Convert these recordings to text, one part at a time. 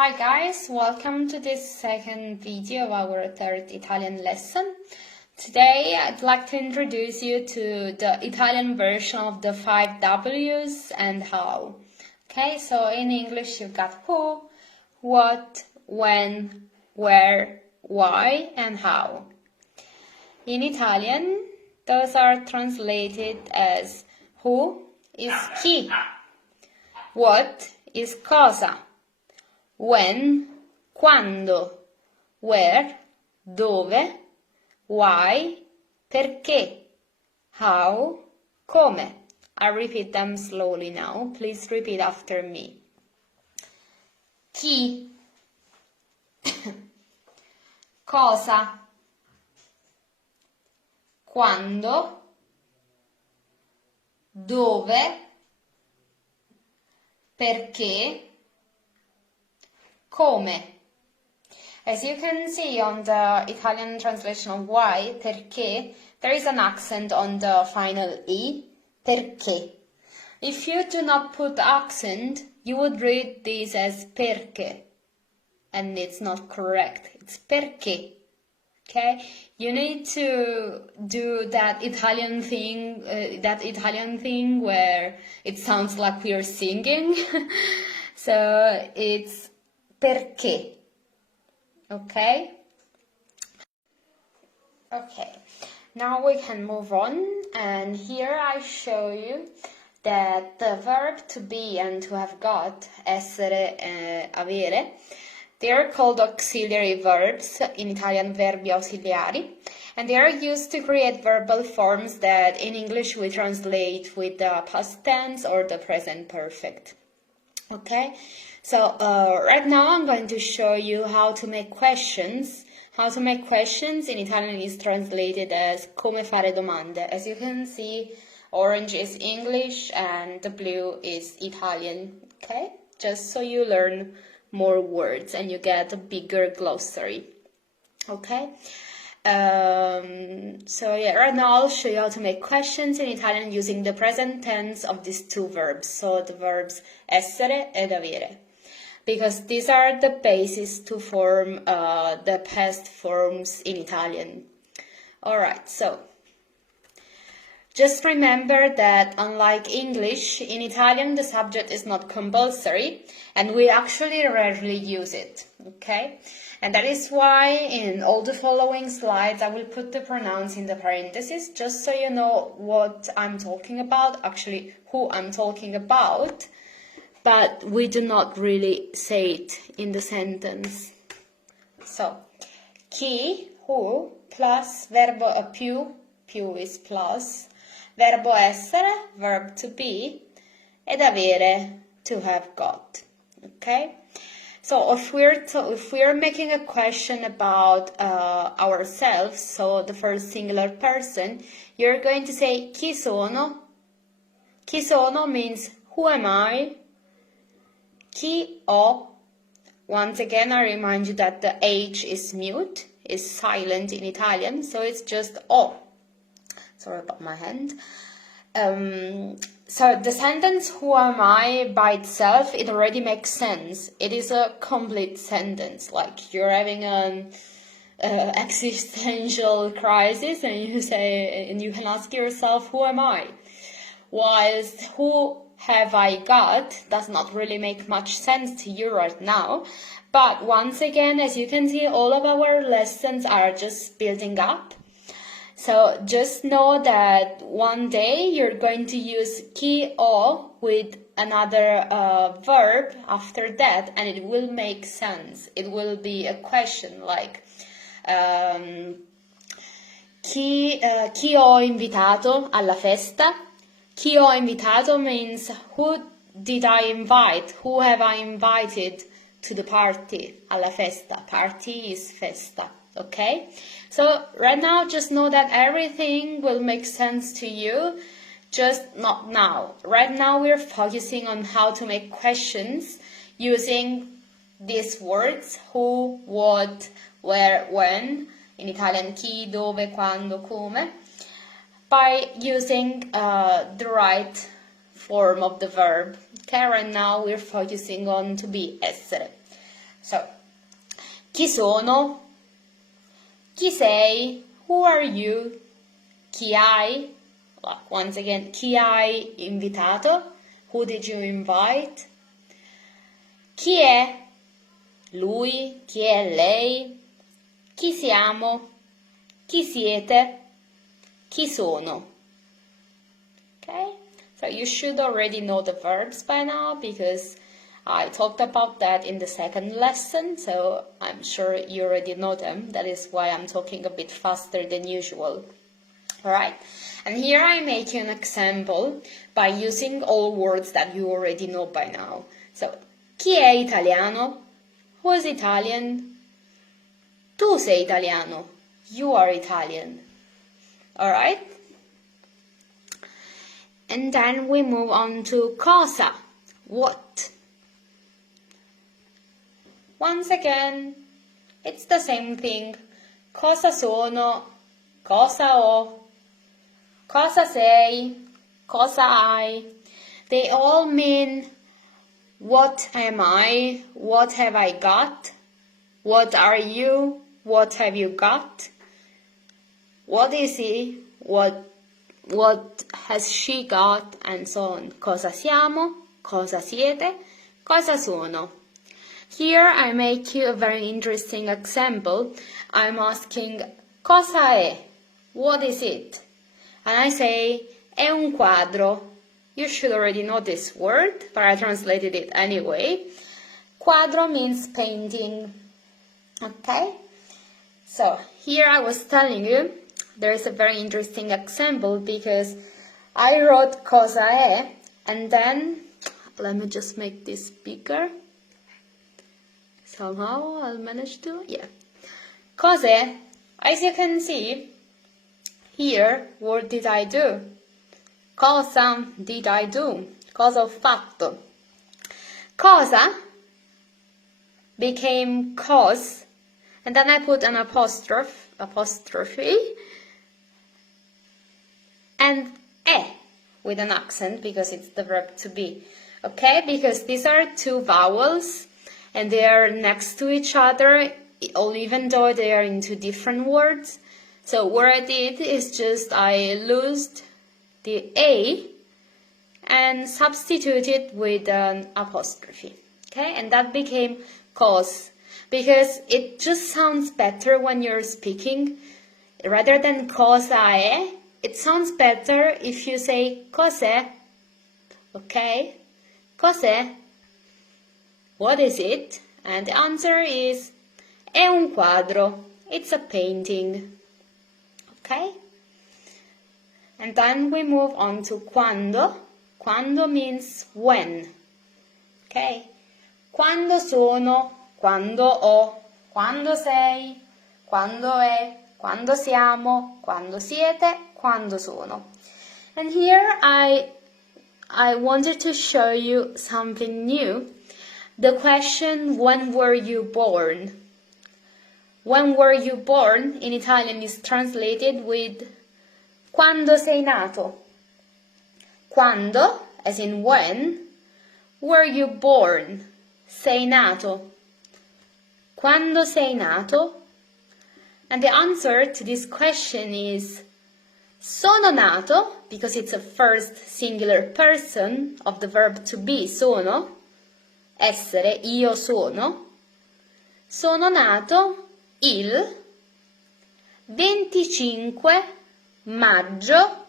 Hi guys, welcome to this second video of our third Italian lesson. Today I'd like to introduce you to the Italian version of the 5 W's and how. Okay, so in English you've got who, what, when, where, why and how. In Italian, those are translated as who is chi, what is cosa, when, quando, where, dove, why, perché, how, come. I repeat them slowly now. Please repeat after me. Chi, cosa, quando, dove, perché, come. As you can see on the Italian translation of why, perché, there is an accent on the final E, perché. If you do not put accent, you would read this as perché, and it's not correct. It's perché. Okay, you need to do that Italian thing where it sounds like we are singing. So it's perché. Okay? Okay, now we can move on, and here I show you that the verb to be and to have got, essere, avere, they are called auxiliary verbs, in Italian verbi ausiliari, and they are used to create verbal forms that in English we translate with the past tense or the present perfect. Okay, so right now I'm going to show you how to make questions. How to make questions in Italian is translated as come fare domande. As you can see, orange is English and the blue is Italian. Okay, just so you learn more words and you get a bigger glossary. Okay, so yeah, right now I'll show you how to make questions in Italian using the present tense of these two verbs, so the verbs essere ed avere, because these are the basis to form the past forms in Italian. Alright, so just remember that unlike English, in Italian the subject is not compulsory and we actually rarely use it, okay? And that is why in all the following slides I will put the pronouns in the parentheses just so you know what I'm talking about, actually who I'm talking about, but we do not really say it in the sentence. So, chi, who, plus verbo più is plus, verbo essere, verb to be, ed avere, to have got. Okay? So if we're making a question about ourselves, so the first singular person, you're going to say chi sono. Chi sono means who am I? Chi ho. Once again, I remind you that the H is mute, is silent in Italian, so it's just o. Sorry about my hand. So the sentence who am I by itself, it already makes sense. It is a complete sentence, like you're having an existential crisis and you can ask yourself, who am I? Whilst who have I got does not really make much sense to you right now. But once again, as you can see, all of our lessons are just building up. So just know that one day you're going to use chi o with another verb after that, and it will make sense. It will be a question like chi ho invitato alla festa? Chi ho invitato means who did I invite? Who have I invited to the party? Alla festa. Party is festa. Okay? So right now, just know that everything will make sense to you, just not now. Right now, we're focusing on how to make questions using these words, who, what, where, when, in Italian chi, dove, quando, come, by using the right form of the verb. Okay, right now we're focusing on to be essere. So, chi sono? Chi sei? Who are you? Chi hai? Once again, chi hai invitato? Who did you invite? Chi è? Lui? Chi è lei? Chi siamo? Chi siete? Chi sono? Okay, so you should already know the verbs by now because I talked about that in the second lesson, so I'm sure you already know them. That is why I'm talking a bit faster than usual. Alright, and here I make you an example by using all words that you already know by now. So, chi è italiano? Who is Italian? Tu sei italiano. You are Italian. Alright? And then we move on to cosa. What? Once again, it's the same thing. Cosa sono? Cosa ho? Cosa sei? Cosa hai? They all mean what am I? What have I got? What are you? What have you got? What is he? What has she got? And so on. Cosa siamo? Cosa siete? Cosa sono? Here I make you a very interesting example. I'm asking, cosa è? What is it? And I say, è un quadro. You should already know this word, but I translated it anyway. Quadro means painting. Okay? So, here I was telling you, there is a very interesting example because I wrote cosa è, and then, let me just make this bigger. Somehow I'll manage to, yeah. Cos'è? As you can see, here, what did I do? Cosa did I do? Cosa ho fatto? Cosa became cos, and then I put an apostrophe, and è with an accent because it's the verb to be. Okay, because these are two vowels and they are next to each other, even though they are into different words. So what I did is just I loosed the A and substituted with an apostrophe. Okay, and that became cos, because it just sounds better when you're speaking. Rather than cosa è, it sounds better if you say cos'è. Okay, cos'è? What is it? And the answer is è un quadro. It's a painting. Okay? And then we move on to quando. Quando means when. Okay? Quando sono, quando ho, quando sei, quando è, quando siamo, quando siete, quando sono. And here I wanted to show you something new. The question, when were you born? When were you born in Italian is translated with quando sei nato. Quando, as in when, were you born? Sei nato. Quando sei nato? And the answer to this question is sono nato, because it's a first singular person of the verb to be, sono, essere, io sono. Sono nato il 25 maggio.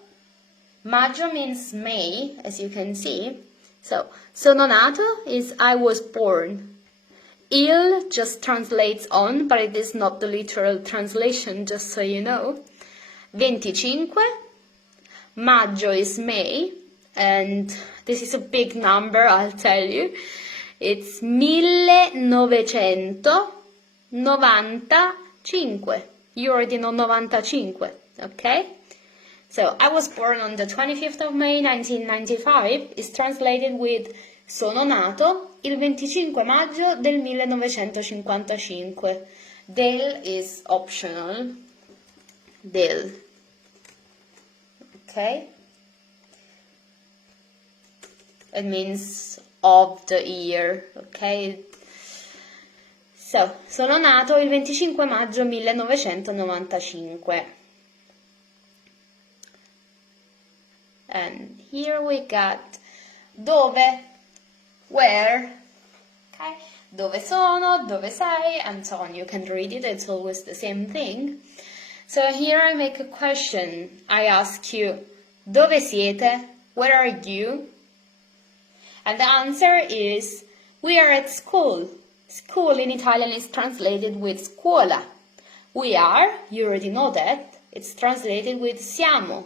Maggio means May, as you can see. So, sono nato is I was born. Il just translates on, but it is not the literal translation, just so you know. 25. Maggio is May, and this is a big number, I'll tell you. It's 1995. You already know 95, okay? So, I was born on the 25th of May 1995 is translated with sono nato il 25 maggio del 1955. Del is optional. Del. Okay? It means of the year, okay? So, sono nato il 25 maggio 1995. And here we got dove, where, okay? Dove sono, dove sei, and so on. You can read it, it's always the same thing. So here I make a question. I ask you, dove siete? Where are you? And the answer is, we are at school. School in Italian is translated with scuola. We are, you already know that, it's translated with siamo.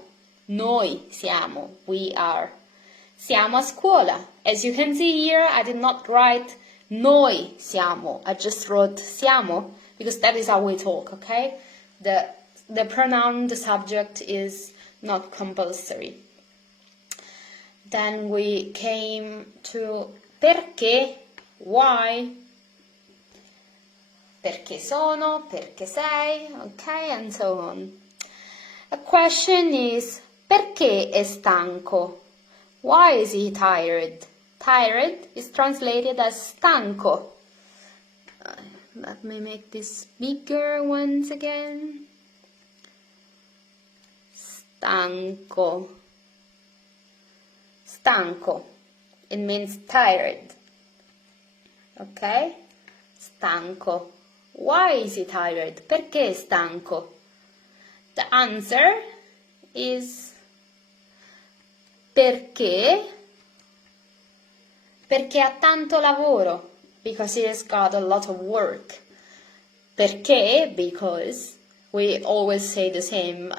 Noi siamo, we are. Siamo a scuola. As you can see here, I did not write noi siamo. I just wrote siamo because that is how we talk, okay? The pronoun, the subject is not compulsory. Then we came to perché, why, perché sono, perché sei, okay, and so on. A question is, perché è stanco? Why is he tired? Tired is translated as stanco. Let me make this bigger once again. Stanco. Stanco. It means tired. Okay? Stanco. Why is he tired? Perché è stanco? The answer is perché ha tanto lavoro, because he has got a lot of work. Perché, because we always say the same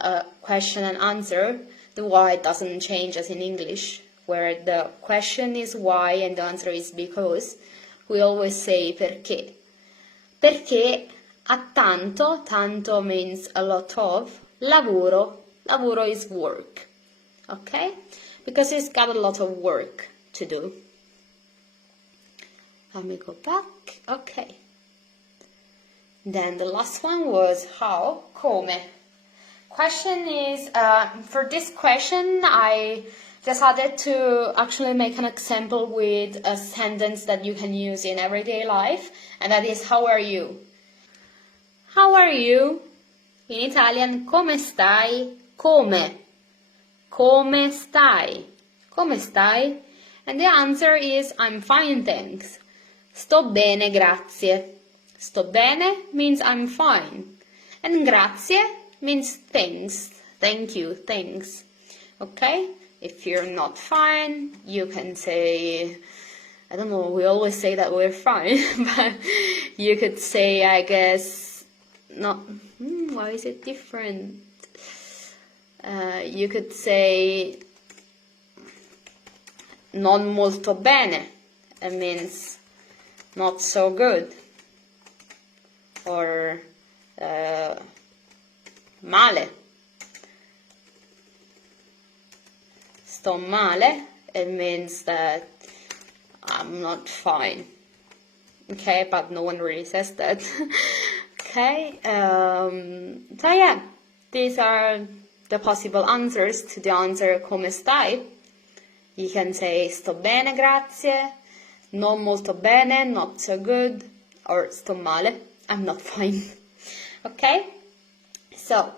question and answer. The why doesn't change as in English, where the question is why and the answer is because. We always say perché. Perché ha tanto, tanto means a lot of, lavoro, lavoro is work, okay? Because he's got a lot of work to do. Let me go back, okay. Then the last one was how, come. Question is, for this question, I decided to actually make an example with a sentence that you can use in everyday life, and that is, how are you? How are you? In Italian, come stai? Come? Come stai? Come stai? And the answer is, I'm fine, thanks. Sto bene, grazie. Sto bene means I'm fine. And grazie means thanks. Thank you, thanks. Okay? If you're not fine, you can say, I don't know, we always say that we're fine, but you could say, I guess, not, why is it different? You could say, non molto bene. It means not so good. Or male. Sto male, it means that I'm not fine. Okay, but no one really says that. Okay, so yeah, these are the possible answers to the answer come stai. You can say sto bene, grazie, non molto bene, not so good, or sto male, I'm not fine. Okay, so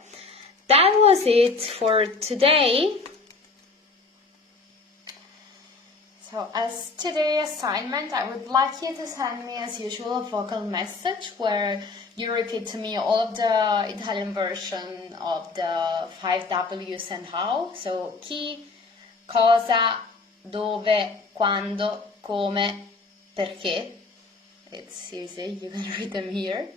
that was it for today. So as today's assignment, I would like you to send me, as usual, a vocal message where you repeat to me all of the Italian version of the 5 W's and how. So chi, cosa, dove, quando, come, perché. It's easy, you can read them here.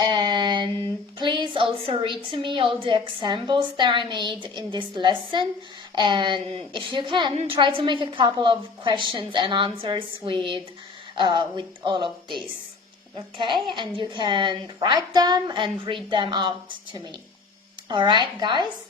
And please also read to me all the examples that I made in this lesson. And if you can, try to make a couple of questions and answers with all of this. Okay? And you can write them and read them out to me. Alright, guys?